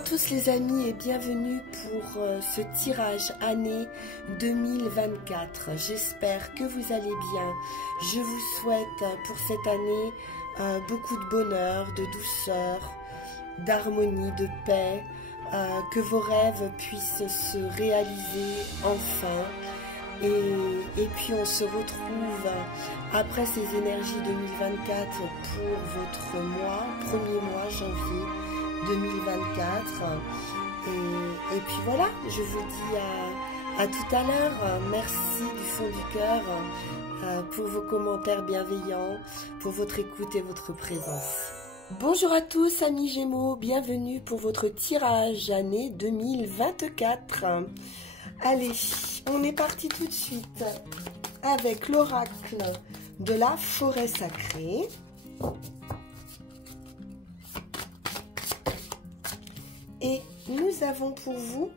à tous les amis et bienvenue pour ce tirage année 2024. J'espère que vous allez bien. Je vous souhaite pour cette année beaucoup de bonheur, de douceur, d'harmonie, de paix, que vos rêves puissent se réaliser enfin. Et puis on se retrouve après ces énergies 2024 pour votre mois, premier mois, janvier 2024. Et puis voilà, je vous dis à tout à l'heure. Merci du fond du cœur pour vos commentaires bienveillants, pour votre écoute et votre présence. Bonjour à tous amis Gémeaux, bienvenue pour votre tirage année 2024. Allez, on est parti tout de suite avec l'oracle de la forêt sacrée. Et nous avons pour vous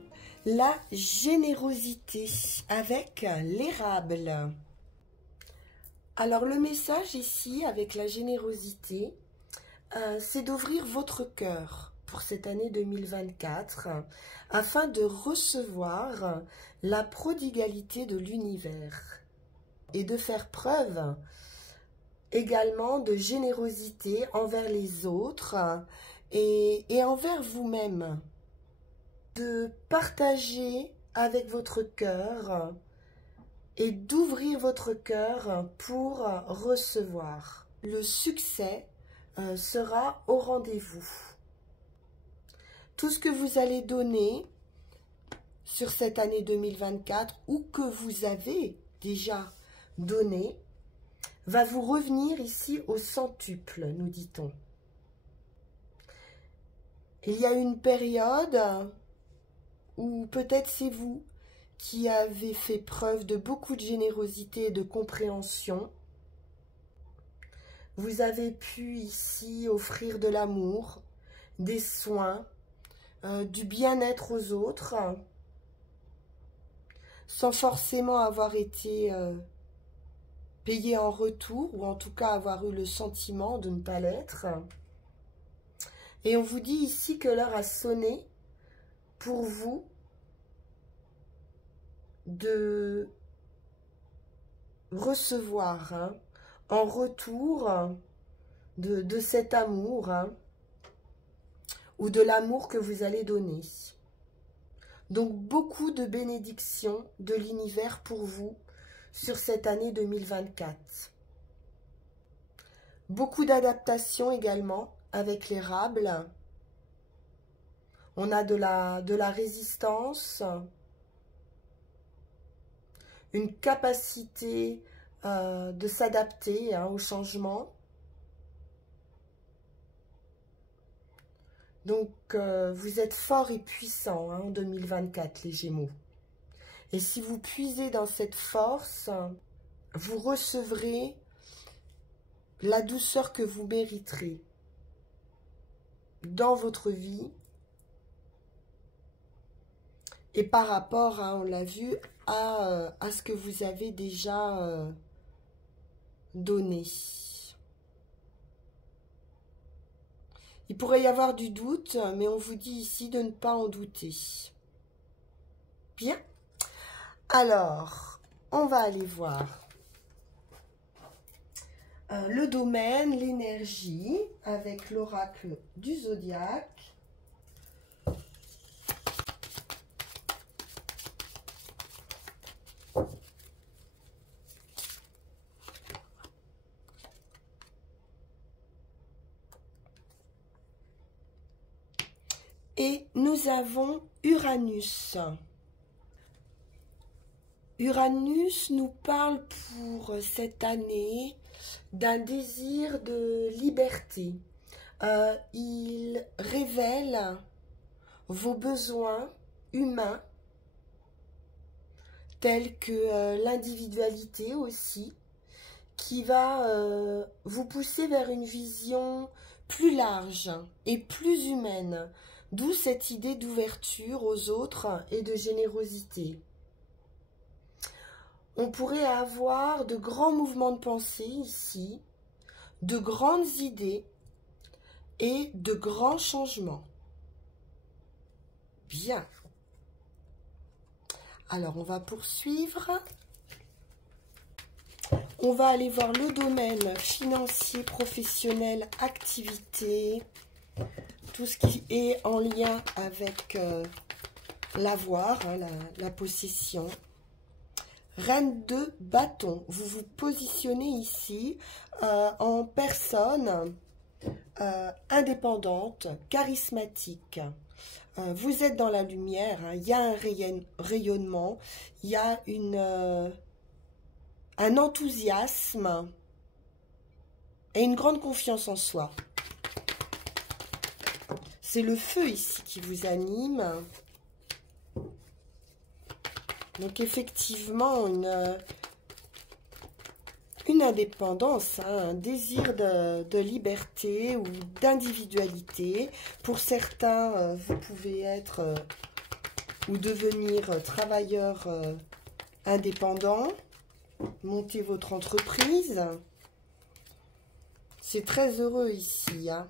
la générosité avec l'érable. Alors le message ici avec la générosité, c'est d'ouvrir votre cœur pour cette année 2024 afin de recevoir la prodigalité de l'univers et de faire preuve également de générosité envers les autres et envers vous-même, de partager avec votre cœur et d'ouvrir votre cœur pour recevoir. Le succès sera au rendez-vous. Tout ce que vous allez donner sur cette année 2024 ou que vous avez déjà donné va vous revenir ici au centuple, nous dit-on. Il y a une période où peut-être c'est vous qui avez fait preuve de beaucoup de générosité et de compréhension. Vous avez pu ici offrir de l'amour, des soins, du bien-être aux autres, sans forcément avoir été payé en retour, ou en tout cas avoir eu le sentiment de ne pas l'être. Et on vous dit ici que l'heure a sonné pour vous de recevoir en retour de cet amour ou de l'amour que vous allez donner. Donc beaucoup de bénédictions de l'univers pour vous sur cette année 2024. Beaucoup d'adaptations également avec l'érable. On a de la résistance, une capacité de s'adapter au changement. Donc, vous êtes forts et puissants en 2024, les Gémeaux. Et si vous puisez dans cette force, vous recevrez la douceur que vous mériterez dans votre vie et par rapport, on l'a vu, à ce que vous avez déjà donné. Il pourrait y avoir du doute, mais on vous dit ici de ne pas en douter. Bien. Alors, on va aller voir le domaine, l'énergie, avec l'oracle du zodiaque. Et nous avons Uranus. Uranus nous parle pour cette année d'un désir de liberté. Il révèle vos besoins humains, tels que l'individualité aussi, qui va vous pousser vers une vision plus large et plus humaine, d'où cette idée d'ouverture aux autres et de générosité. On pourrait avoir de grands mouvements de pensée ici, de grandes idées et de grands changements. Bien. Alors, on va poursuivre. On va aller voir le domaine financier, professionnel, activité, tout ce qui est en lien avec l'avoir, hein, la possession. Reine de bâton, vous vous positionnez ici en personne indépendante, charismatique. Vous êtes dans la lumière, hein, il y a un rayonnement, il y a un enthousiasme et une grande confiance en soi. C'est le feu ici qui vous anime. Donc effectivement, une indépendance, hein, un désir de liberté ou d'individualité. Pour certains, vous pouvez être ou devenir travailleur indépendant, monter votre entreprise. C'est très heureux ici, hein.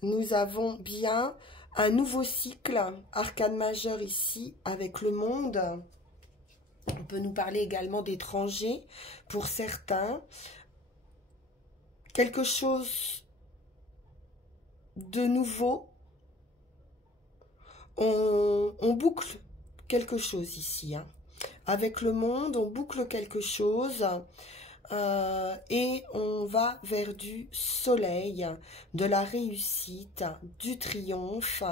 Nous avons bien un nouveau cycle, arcane majeur ici, avec le monde. On peut nous parler également d'étrangers, pour certains. Quelque chose de nouveau. On boucle quelque chose ici, hein. Avec le monde, on boucle quelque chose. Et on va vers du soleil, de la réussite, du triomphe.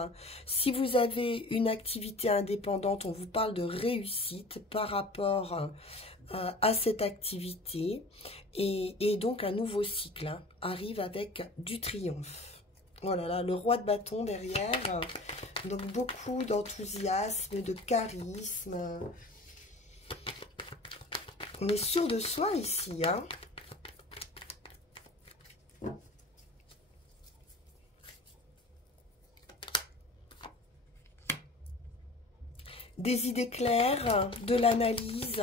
Si vous avez une activité indépendante, on vous parle de réussite par rapport à cette activité. Et donc un nouveau cycle, hein, arrive avec du triomphe. Voilà, là, le roi de bâton derrière. Donc beaucoup d'enthousiasme, de charisme. On est sûr de soi ici, hein. Des idées claires, de l'analyse,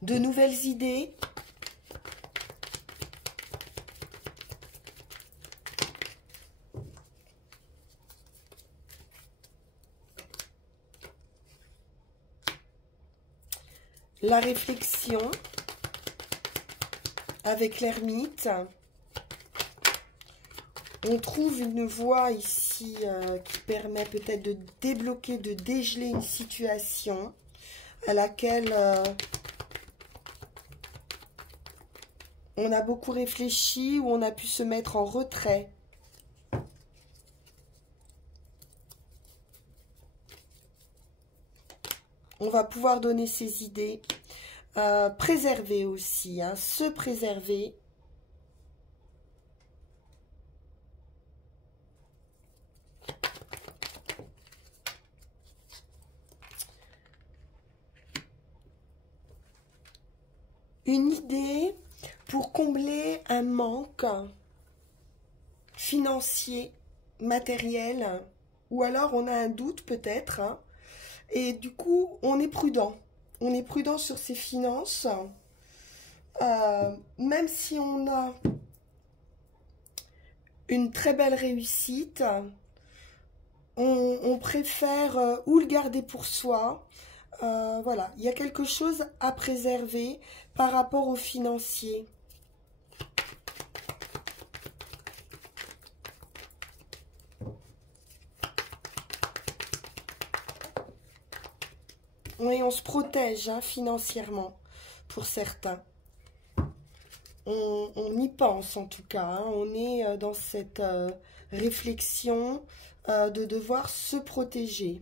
de nouvelles idées. La réflexion avec l'ermite. On trouve une voie ici qui permet peut-être de débloquer, de dégeler une situation à laquelle on a beaucoup réfléchi ou on a pu se mettre en retrait. On va pouvoir donner ses idées. Préserver aussi, hein, se préserver. Une idée pour combler un manque financier, matériel, ou alors on a un doute peut-être, hein, et du coup on est prudent. On est prudent sur ses finances, même si on a une très belle réussite, on préfère ou le garder pour soi. Voilà, il y a quelque chose à préserver par rapport aux financiers. Oui, on se protège, hein, financièrement, pour certains. On y pense en tout cas, hein. On est dans cette réflexion de devoir se protéger.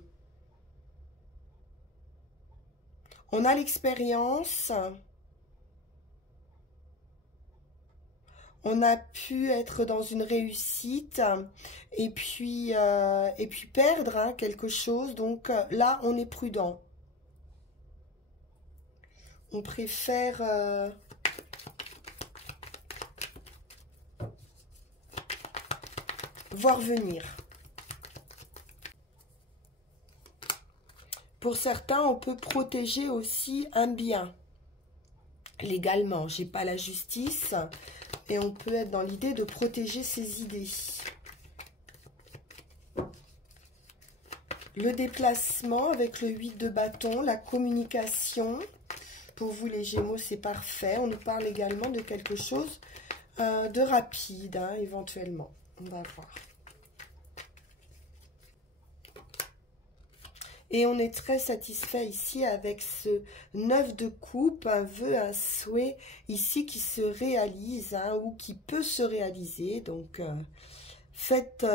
On a l'expérience, on a pu être dans une réussite et puis perdre, hein, quelque chose. Donc là, on est prudent. On préfère voir venir. Pour certains, on peut protéger aussi un bien. légalement. J'ai pas la justice. Et on peut être dans l'idée de protéger ses idées. Le déplacement avec le 8 de bâton, la communication. Pour vous les Gémeaux, c'est parfait. On nous parle également de quelque chose de rapide, hein, éventuellement. On va voir. Et on est très satisfait ici avec ce 9 de coupe, un vœu, un souhait ici qui se réalise, hein, ou qui peut se réaliser. Donc, faites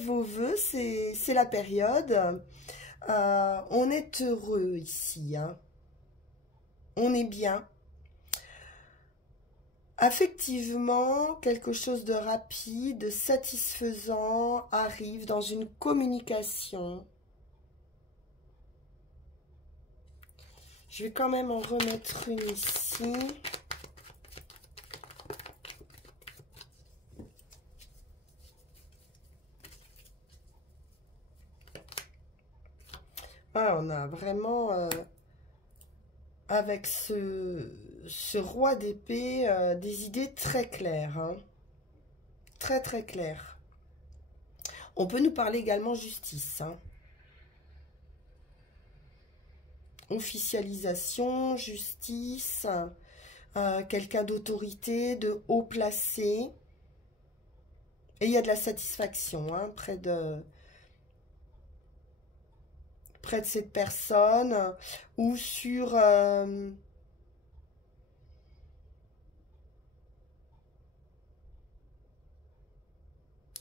vos vœux, c'est la période. On est heureux ici, hein. On est bien. Affectivement, quelque chose de rapide, de satisfaisant arrive dans une communication. Je vais quand même en remettre une ici. Ah, on a vraiment, avec ce roi d'épée, des idées très claires. Hein. Très, très claires. On peut nous parler également justice. Hein. Officialisation, justice, quelqu'un d'autorité, de haut placé. Et il y a de la satisfaction, hein, près de cette personne, ou sur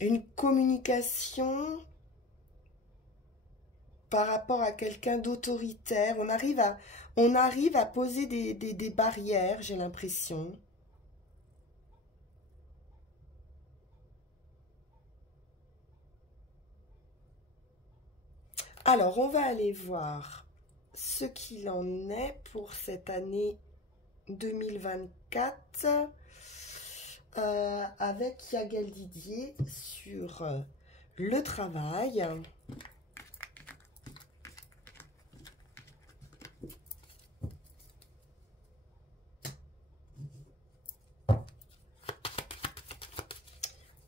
une communication par rapport à quelqu'un d'autoritaire. On arrive à poser des barrières, j'ai l'impression. Alors, on va aller voir ce qu'il en est pour cette année 2024 avec Yagal Didier sur le travail.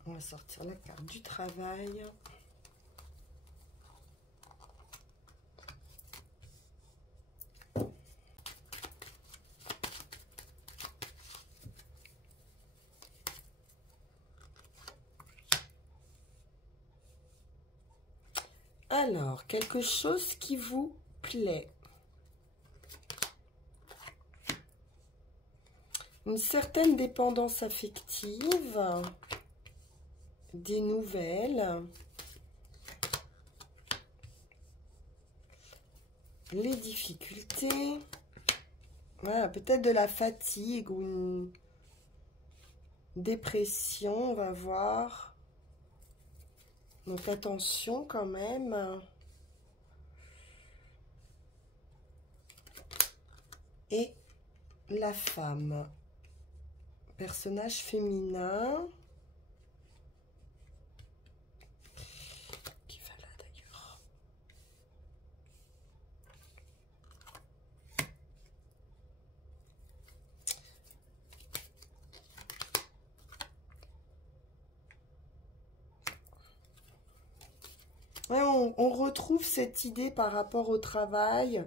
On va sortir la carte du travail. Alors, quelque chose qui vous plaît. Une certaine dépendance affective. Des nouvelles. Les difficultés. Voilà, peut-être de la fatigue ou une dépression, on va voir. Donc attention quand même. Et la femme. Personnage féminin. Qui va là d'ailleurs. Ouais, on retrouve cette idée par rapport au travail,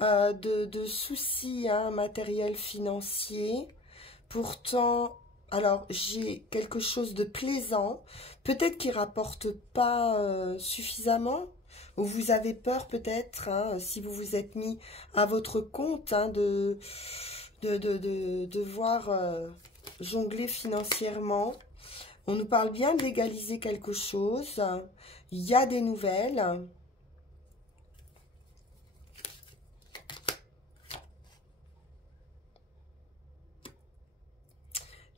de soucis, hein, matériels, financiers. Pourtant, alors j'ai quelque chose de plaisant, peut-être qui rapporte pas suffisamment, ou vous avez peur peut-être, hein, si vous vous êtes mis à votre compte, hein, de devoir jongler financièrement. On nous parle bien d'égaliser quelque chose. Il y a des nouvelles.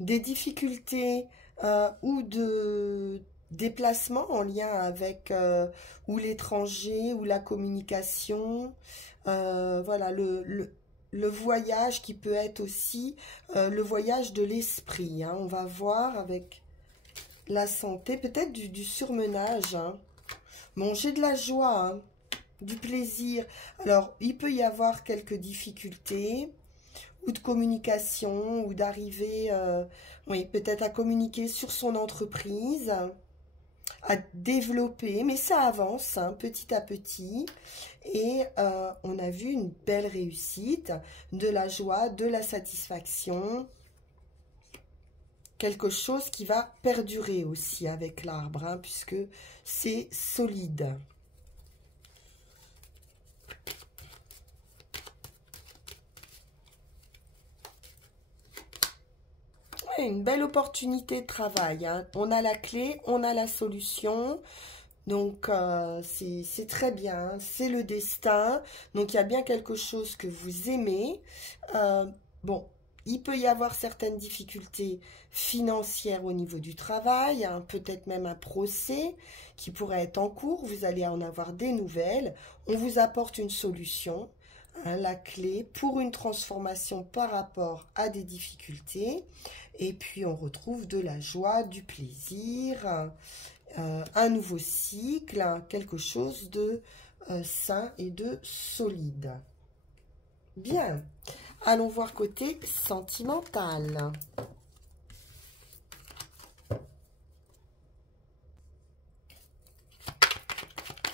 Des difficultés ou de déplacement en lien avec ou l'étranger ou la communication. Voilà, le voyage qui peut être aussi le voyage de l'esprit. Hein. On va voir avec la santé, peut-être du surmenage. Hein. Bon, j'ai de la joie, hein, du plaisir. Alors, il peut y avoir quelques difficultés ou de communication, ou d'arriver, oui, peut-être à communiquer sur son entreprise, à développer, mais ça avance hein, petit à petit. Et on a vu une belle réussite, de la joie, de la satisfaction, quelque chose qui va perdurer aussi avec l'arbre, hein, puisque c'est solide. Ouais, une belle opportunité de travail, hein. On a la clé, on a la solution. Donc, c'est très bien, c'est le destin. Donc, il y a bien quelque chose que vous aimez. Bon, il peut y avoir certaines difficultés financières au niveau du travail, hein, peut-être même un procès qui pourrait être en cours. Vous allez en avoir des nouvelles. On vous apporte une solution, hein, la clé pour une transformation par rapport à des difficultés. Et puis, on retrouve de la joie, du plaisir. Un nouveau cycle, hein, quelque chose de sain et de solide. Bien, allons voir côté sentimental.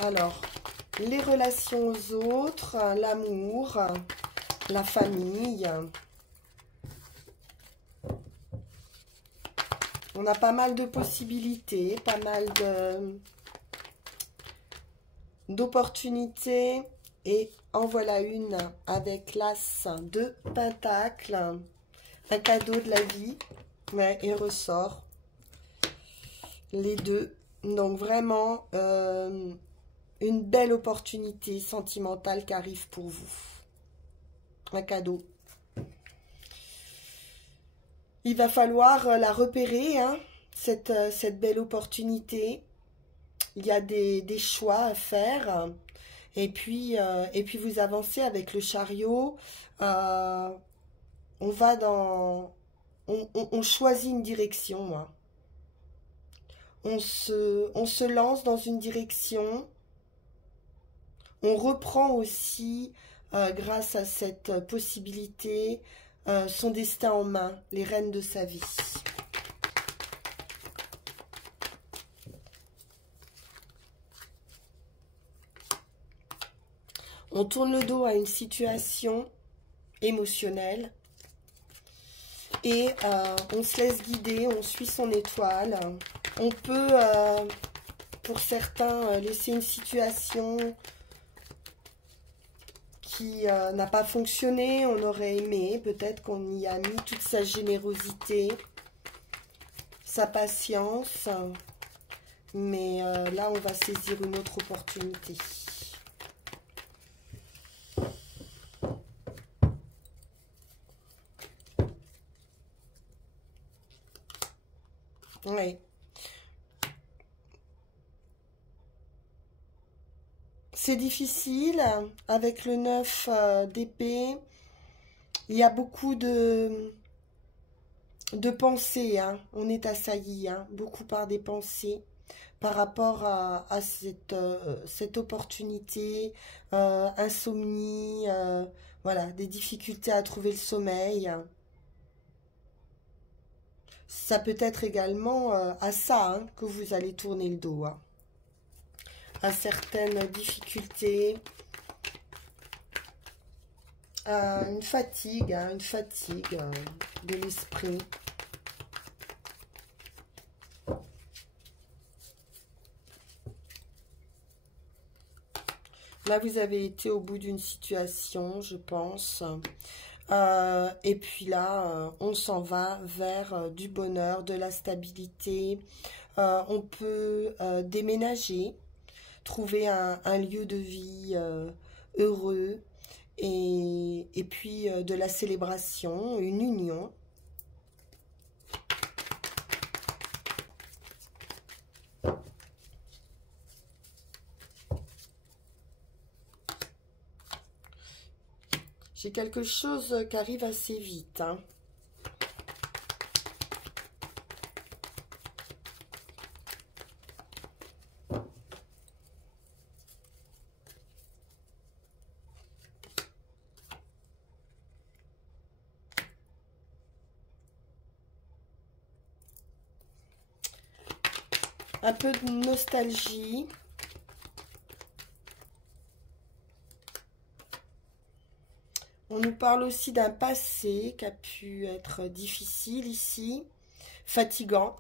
Alors, les relations aux autres, l'amour, la famille. On a pas mal de possibilités, pas mal d'opportunités. Et en voilà une avec l'as de Pentacle. Un cadeau de la vie. Ouais, et ressort. Les deux. Donc vraiment, une belle opportunité sentimentale qui arrive pour vous. Un cadeau. Il va falloir la repérer, hein, cette belle opportunité. Il y a des choix à faire. Et puis vous avancez avec le chariot. On va dans... On choisit une direction. Hein. On se lance dans une direction. On reprend aussi, grâce à cette possibilité, son destin en main, les rênes de sa vie. On tourne le dos à une situation émotionnelle et on se laisse guider, on suit son étoile. On peut, pour certains, laisser une situation qui n'a pas fonctionné. On aurait aimé, peut-être qu'on y a mis toute sa générosité, sa patience. Mais là, on va saisir une autre opportunité. Oui. C'est difficile. Avec le 9 d'épée, il y a beaucoup de pensées. Hein. On est assailli, hein, beaucoup par des pensées par rapport à cette opportunité, insomnie, voilà, des difficultés à trouver le sommeil. Ça peut être également à ça hein, que vous allez tourner le dos. Hein. À certaines difficultés, une fatigue de l'esprit. Là, vous avez été au bout d'une situation, je pense. Et puis là, on s'en va vers du bonheur, de la stabilité. On peut déménager, trouver un lieu de vie heureux et puis de la célébration, une union. J'ai quelque chose qui arrive assez vite. Hein. Un peu de nostalgie. On nous parle aussi d'un passé qui a pu être difficile ici, fatigant.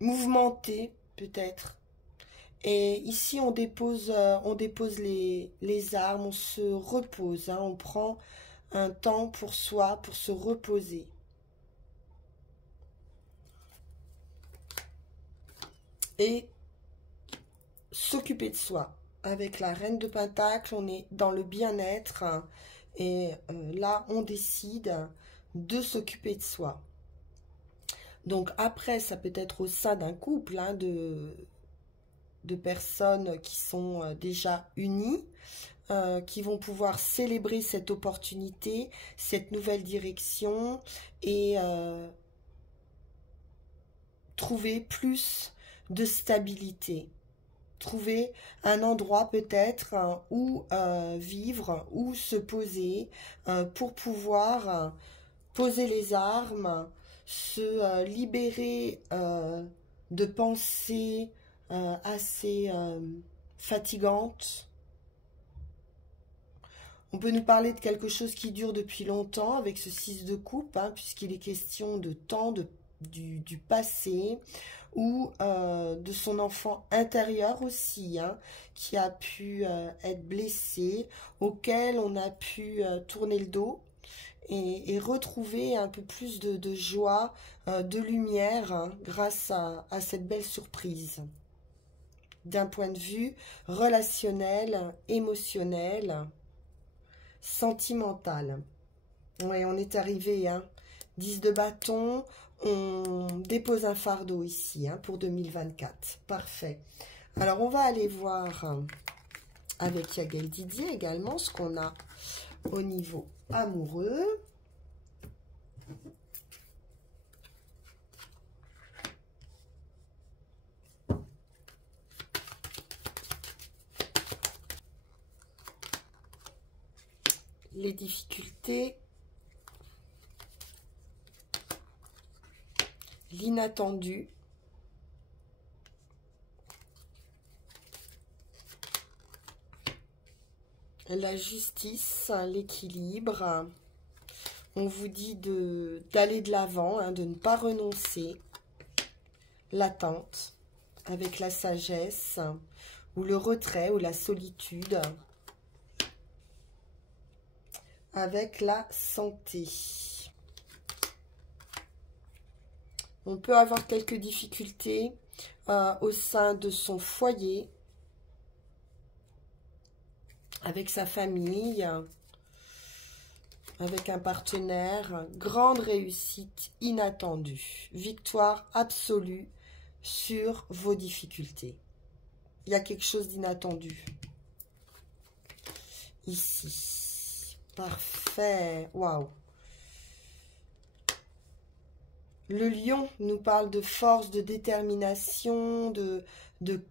Mouvementé peut-être. Et ici on dépose les armes, on se repose, hein, on prend un temps pour soi, pour se reposer. Et s'occuper de soi. Avec la reine de Pentacle, on est dans le bien-être, hein, et là on décide de s'occuper de soi. Donc après, ça peut être au sein d'un couple, hein, de personnes qui sont déjà unies, qui vont pouvoir célébrer cette opportunité, cette nouvelle direction et trouver plus de stabilité. Trouver un endroit peut-être où vivre, où se poser pour pouvoir poser les armes, se libérer de pensées assez fatigantes. On peut nous parler de quelque chose qui dure depuis longtemps avec ce 6 de coupe, hein, puisqu'il est question de temps, du passé, ou de son enfant intérieur aussi, hein, qui a pu être blessé, auquel on a pu tourner le dos et retrouver un peu plus de joie, de lumière, hein, grâce à cette belle surprise. D'un point de vue relationnel, émotionnel, sentimental. Ouais, on est arrivé, hein. 10 de bâton, on dépose un fardeau ici, hein, pour 2024. Parfait. Alors, on va aller voir avec Yael Didier également ce qu'on a au niveau amoureux. Les difficultés, l'inattendu, la justice, l'équilibre. On vous dit d'aller de l'avant, hein, de ne pas renoncer. L'attente avec la sagesse ou le retrait ou la solitude. Avec la santé. On peut avoir quelques difficultés au sein de son foyer, avec sa famille, avec un partenaire. Grande réussite inattendue. Victoire absolue sur vos difficultés. Il y a quelque chose d'inattendu. Ici. Parfait. Waouh. Le lion nous parle de force, de détermination, de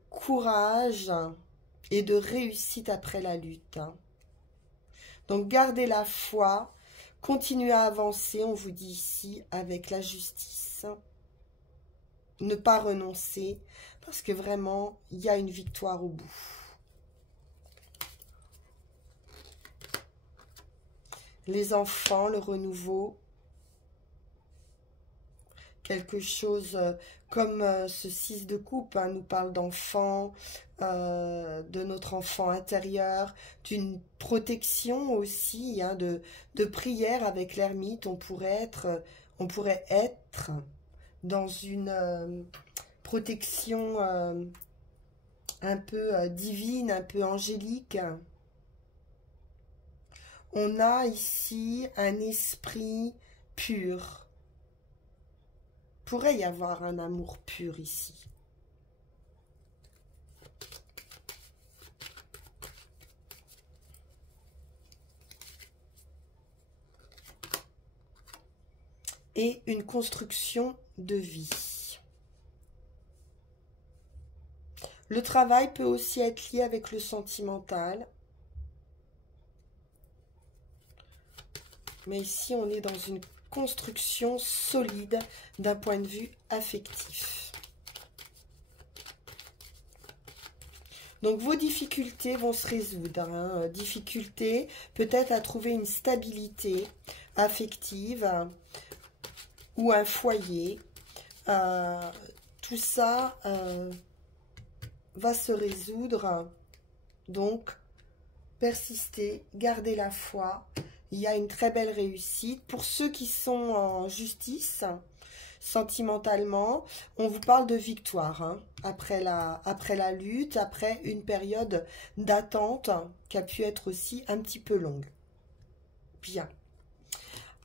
courage et de réussite après la lutte. Donc, gardez la foi, continuez à avancer, on vous dit ici, avec la justice. Ne pas renoncer, parce que vraiment, il y a une victoire au bout. Les enfants, le renouveau. Quelque chose comme ce 6 de coupe, hein, nous parle d'enfants, de notre enfant intérieur, d'une protection aussi, hein, de prière avec l'ermite. On pourrait être dans une protection un peu divine, un peu angélique. On a ici un esprit pur. Pourrait y avoir un amour pur ici. Et une construction de vie. Le travail peut aussi être lié avec le sentimental. Mais ici, on est dans une construction solide d'un point de vue affectif. Donc, vos difficultés vont se résoudre. Hein. Difficultés, peut-être à trouver une stabilité affective ou un foyer. Tout ça va se résoudre. Donc, persistez, gardez la foi. Il y a une très belle réussite. Pour ceux qui sont en justice, sentimentalement, on vous parle de victoire. Hein, après la lutte, après une période d'attente qui a pu être aussi un petit peu longue. Bien.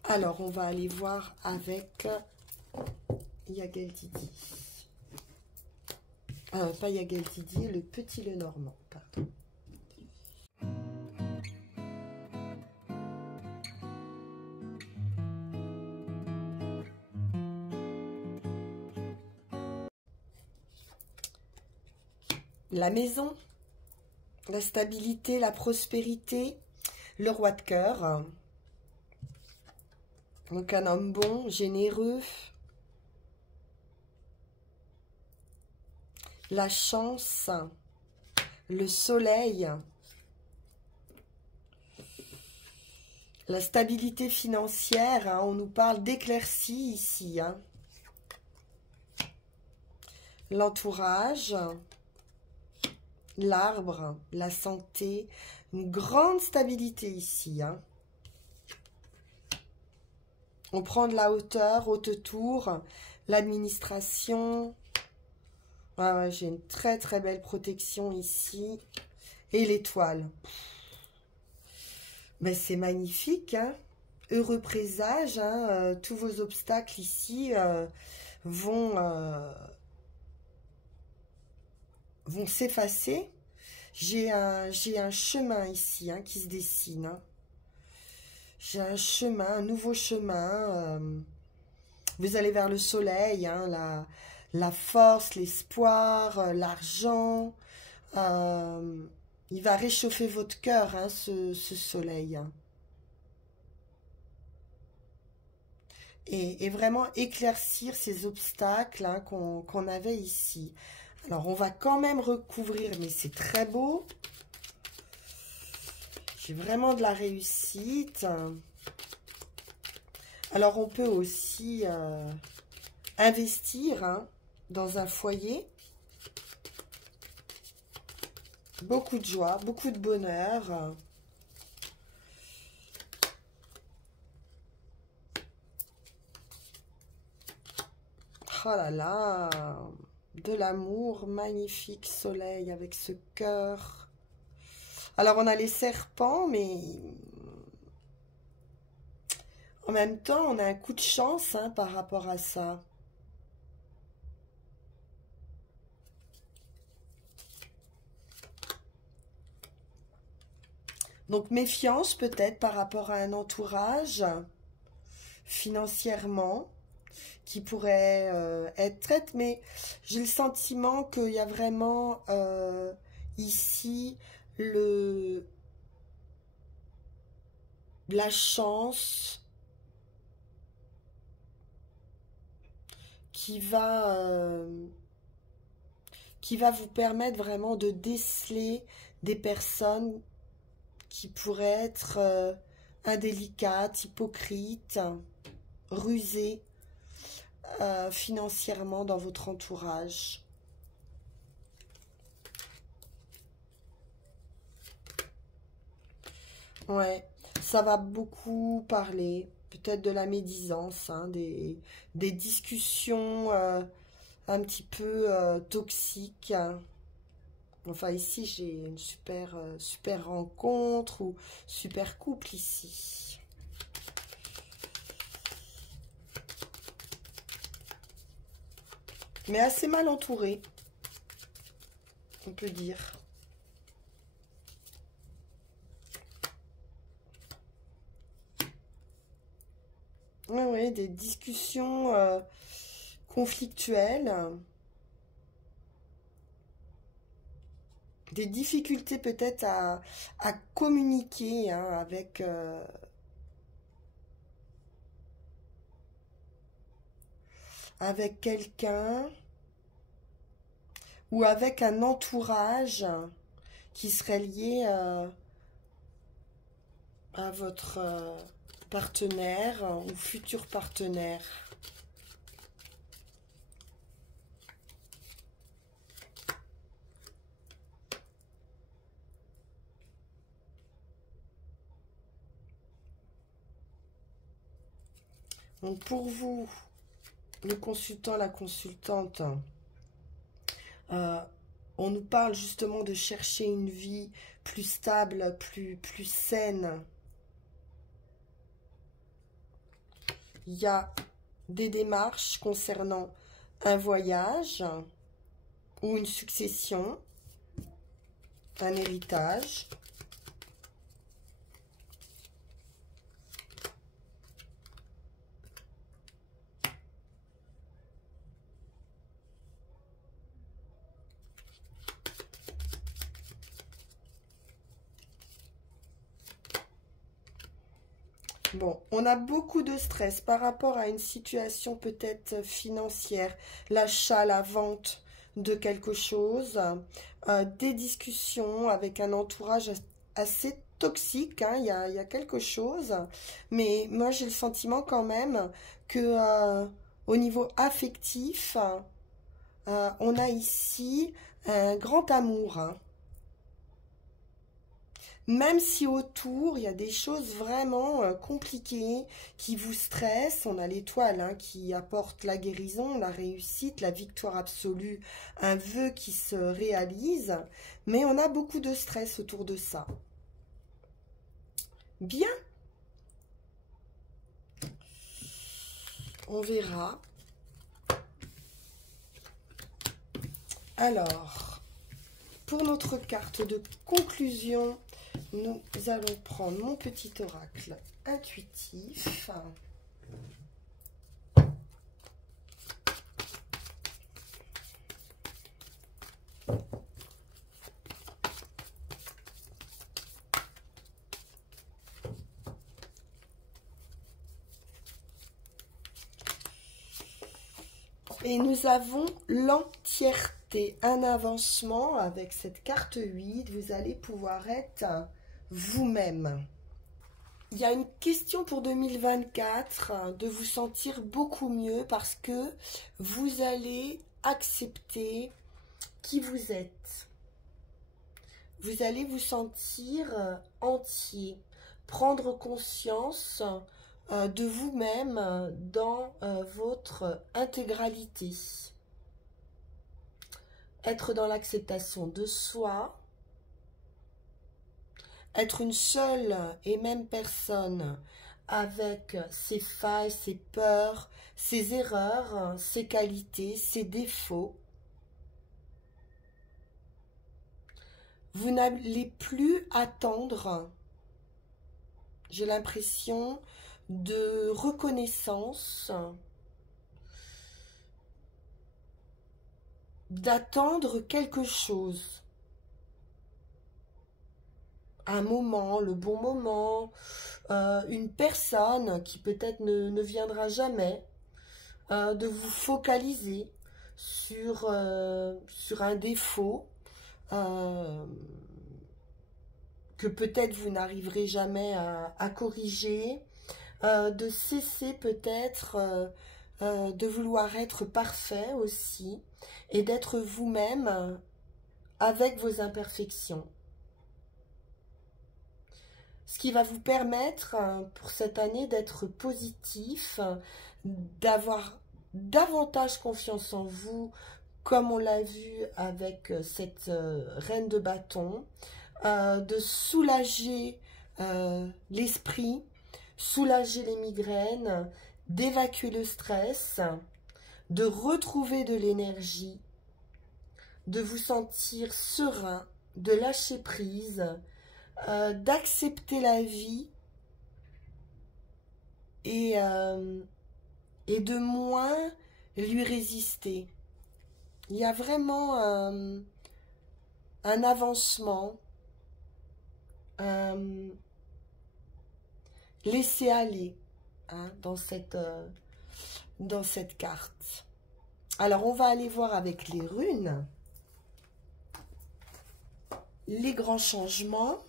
Alors, on va aller voir avec Yageldidi. Pas Yageldidi, le petit Lenormand, pardon. La maison, la stabilité, la prospérité, le roi de cœur. Donc un homme bon, généreux. La chance, le soleil. La stabilité financière, hein, on nous parle d'éclaircie ici. Hein. L'entourage. L'arbre, la santé, une grande stabilité ici. Hein. On prend de la hauteur, haute tour, l'administration. Ah ouais, j'ai une très très belle protection ici. Et l'étoile. Ben, c'est magnifique. Hein. Heureux présage. Hein, tous vos obstacles ici vont s'effacer. J'ai un chemin ici hein, qui se dessine. Hein. J'ai un chemin, un nouveau chemin. Vous allez vers le soleil, hein, la force, l'espoir, l'argent. Il va réchauffer votre cœur, hein, ce soleil. Hein. Et vraiment éclaircir ces obstacles hein, qu'on avait ici. Alors, on va quand même recouvrir, mais c'est très beau. J'ai vraiment de la réussite. Alors, on peut aussi investir hein, dans un foyer. Beaucoup de joie, beaucoup de bonheur. Oh là là! De l'amour, magnifique soleil avec ce cœur. Alors, on a les serpents, mais en même temps, on a un coup de chance hein, par rapport à ça. Donc, méfiance peut-être par rapport à un entourage financièrement qui pourrait être traite, mais j'ai le sentiment qu'il y a vraiment ici la chance qui va vous permettre vraiment de déceler des personnes qui pourraient être indélicates, hypocrites, rusées financièrement dans votre entourage. Ouais, ça va beaucoup parler, peut-être de la médisance, hein, des discussions un petit peu toxiques. Enfin, ici, j'ai une super rencontre ou super couple ici. Mais assez mal entouré, on peut dire. Oui, oui, des discussions conflictuelles. Des difficultés peut-être à communiquer hein, avec avec quelqu'un ou avec un entourage qui serait lié à votre partenaire ou futur partenaire. Donc pour vous, le consultant, la consultante, on nous parle justement de chercher une vie plus stable, plus saine. Il y a des démarches concernant un voyage ou une succession, un héritage. Bon, on a beaucoup de stress par rapport à une situation peut-être financière, l'achat, la vente de quelque chose, des discussions avec un entourage assez toxique, hein, il y a quelque chose, mais moi j'ai le sentiment quand même que au niveau affectif, on a ici un grand amour, hein. Même si autour, il y a des choses vraiment compliquées qui vous stressent. On a l'étoile hein, qui apporte la guérison, la réussite, la victoire absolue, un vœu qui se réalise. Mais on a beaucoup de stress autour de ça. Bien. On verra. Alors, pour notre carte de conclusion, nous allons prendre mon petit oracle intuitif. Et nous avons l'entièreté, un avancement avec cette carte 8. Vous allez pouvoir être vous-même. Il y a une question pour 2024, de vous sentir beaucoup mieux parce que vous allez accepter qui vous êtes. Vous allez vous sentir entier, prendre conscience de vous-même dans votre intégralité. Être dans l'acceptation de soi, être une seule et même personne avec ses failles, ses peurs, ses erreurs, ses qualités, ses défauts. Vous n'allez plus attendre, j'ai l'impression, de reconnaissance, d'attendre quelque chose. Un moment, le bon moment, une personne qui peut-être ne viendra jamais, de vous focaliser sur un défaut que peut-être vous n'arriverez jamais à corriger, de cesser peut-être de vouloir être parfait aussi et d'être vous-même avec vos imperfections. Ce qui va vous permettre pour cette année d'être positif, d'avoir davantage confiance en vous, comme on l'a vu avec cette reine de bâton, de soulager l'esprit, soulager les migraines, d'évacuer le stress, de retrouver de l'énergie, de vous sentir serein, de lâcher prise, d'accepter la vie et de moins lui résister. Il y a vraiment un avancement, laisser aller hein, dans cette carte. Alors, on va aller voir avec les runes les grands changements.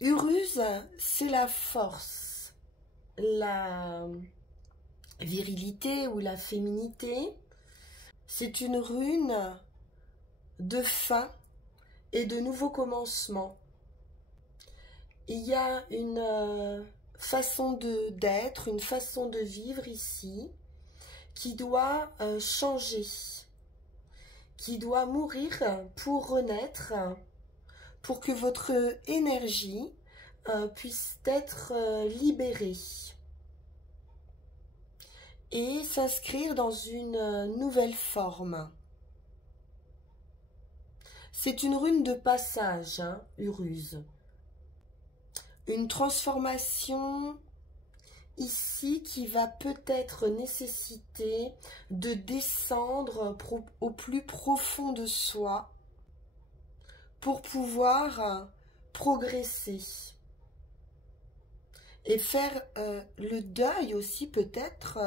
Uruz, c'est la force, la virilité ou la féminité. C'est une rune de fin et de nouveau commencement. Il y a une façon d'être, une façon de vivre ici qui doit changer, qui doit mourir pour renaître, pour que votre énergie puisse être libérée et s'inscrire dans une nouvelle forme. C'est une rune de passage, hein, Uruz. Une transformation ici qui va peut-être nécessiter de descendre au plus profond de soi pour pouvoir progresser et faire le deuil aussi peut-être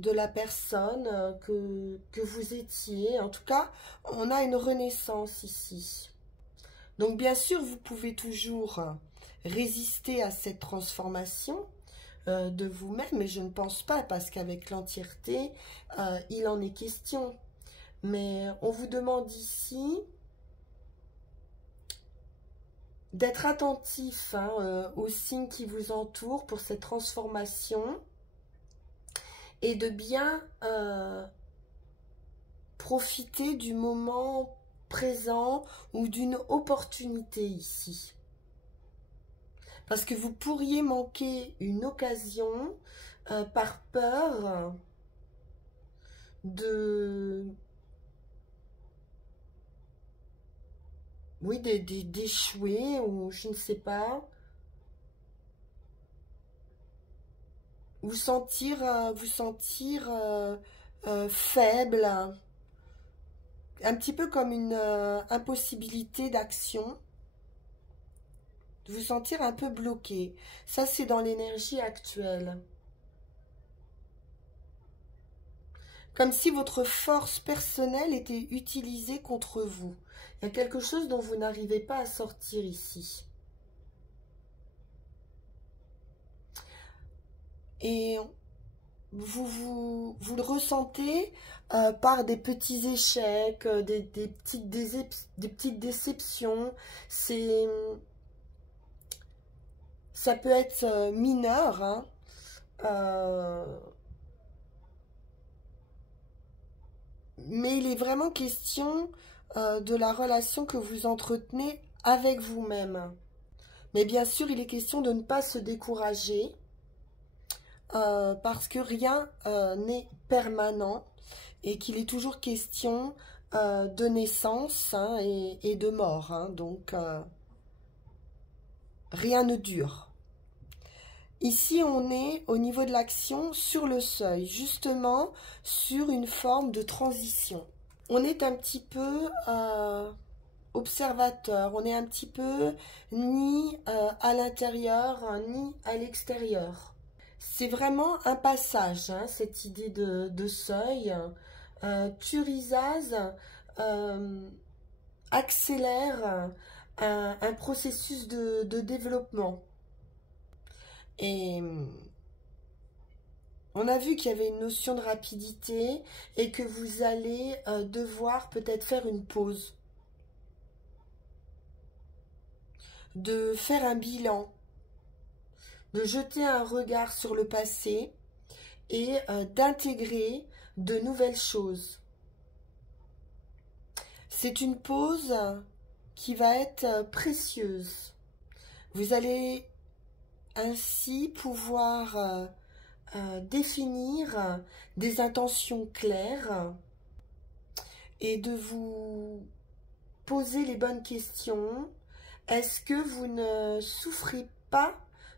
de la personne que vous étiez. En tout cas, on a une renaissance ici. Donc bien sûr, vous pouvez toujours résister à cette transformation de vous-même, mais je ne pense pas, parce qu'avec l'entièreté, il en est question. Mais on vous demande ici d'être attentif aux signes qui vous entourent pour cette transformation et de bien profiter du moment présent ou d'une opportunité ici. Parce que vous pourriez manquer une occasion par peur d'échouer, ou je ne sais pas. Vous sentir faible, un petit peu comme une impossibilité d'action, de vous sentir un peu bloqué. Ça, c'est dans l'énergie actuelle. Comme si votre force personnelle était utilisée contre vous. Il y a quelque chose dont vous n'arrivez pas à sortir ici. Et vous le ressentez par des petits échecs, des petites déceptions. Ça peut être mineur, hein. Mais il est vraiment question de la relation que vous entretenez avec vous-même. Mais bien sûr, il est question de ne pas se décourager. Parce que rien n'est permanent et qu'il est toujours question de naissance, hein, et de mort, hein, donc rien ne dure. Ici, on est au niveau de l'action sur le seuil, justement sur une forme de transition. On est un petit peu observateur, on est un petit peu ni à l'intérieur ni à l'extérieur. C'est vraiment un passage, hein, cette idée de seuil. Turisaz accélère un processus de développement. Et on a vu qu'il y avait une notion de rapidité et que vous allez devoir peut-être faire une pause, de faire un bilan, de jeter un regard sur le passé et d'intégrer de nouvelles choses. C'est une pause qui va être précieuse. Vous allez ainsi pouvoir définir des intentions claires et de vous poser les bonnes questions. Est-ce que vous ne souffrez pas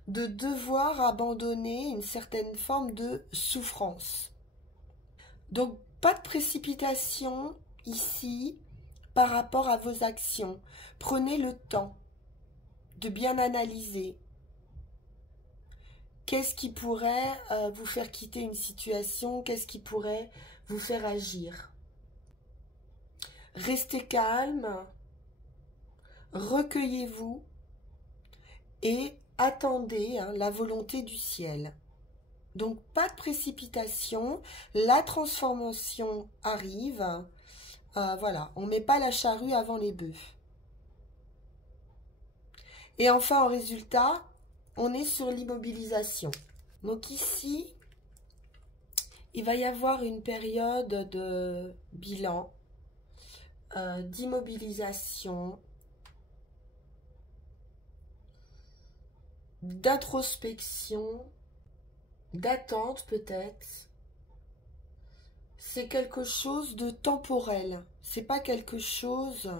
de devoir abandonner une certaine forme de souffrance? Donc, pas de précipitation ici par rapport à vos actions. Prenez le temps de bien analyser. Qu'est-ce qui pourrait vous faire quitter une situation? Qu'est-ce qui pourrait vous faire agir? Restez calme, recueillez-vous et attendez la volonté du ciel. Donc, pas de précipitation, la transformation arrive. Voilà, on ne met pas la charrue avant les bœufs. Et enfin, en résultat, on est sur l'immobilisation. Donc ici, il va y avoir une période de bilan, d'immobilisation, d'introspection, d'attente peut-être. C'est quelque chose de temporel. C'est pas quelque chose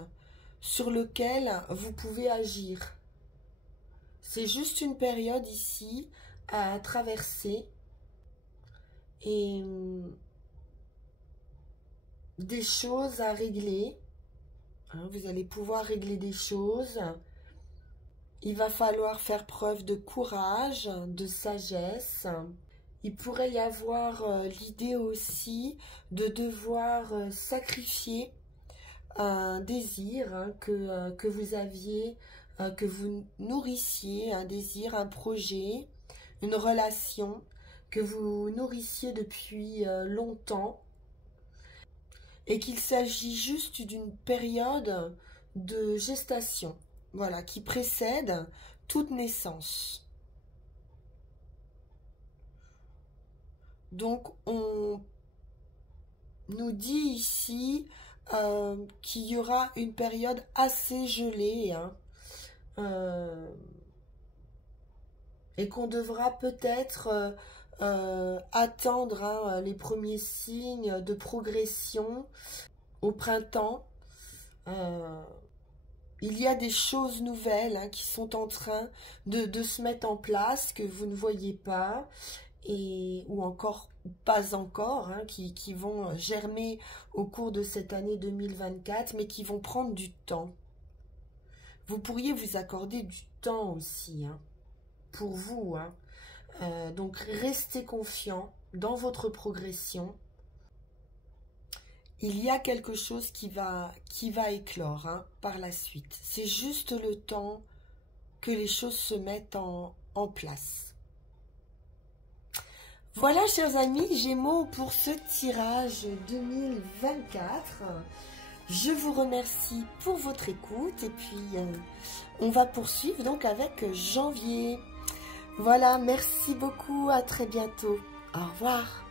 sur lequel vous pouvez agir. C'est juste une période ici à traverser et des choses à régler. Vous allez pouvoir régler des choses. Il va falloir faire preuve de courage, de sagesse. Il pourrait y avoir l'idée aussi de devoir sacrifier un désir que vous aviez, que vous nourrissiez, un désir, un projet, une relation que vous nourrissiez depuis longtemps et qu'il s'agit juste d'une période de gestation, voilà, qui précède toute naissance. Donc, on nous dit ici qu'il y aura une période assez gelée, et qu'on devra peut-être attendre les premiers signes de progression au printemps. Il y a des choses nouvelles qui sont en train de se mettre en place, que vous ne voyez pas, ou encore pas encore, qui vont germer au cours de cette année 2024, mais qui vont prendre du temps. Vous pourriez vous accorder du temps aussi, pour vous. Donc, restez confiant dans votre progression. Il y a quelque chose qui va éclore par la suite. C'est juste le temps que les choses se mettent en place. Voilà, chers amis, Gémeaux, pour ce tirage 2024. Je vous remercie pour votre écoute et puis on va poursuivre donc avec janvier. Voilà, merci beaucoup, à très bientôt. Au revoir.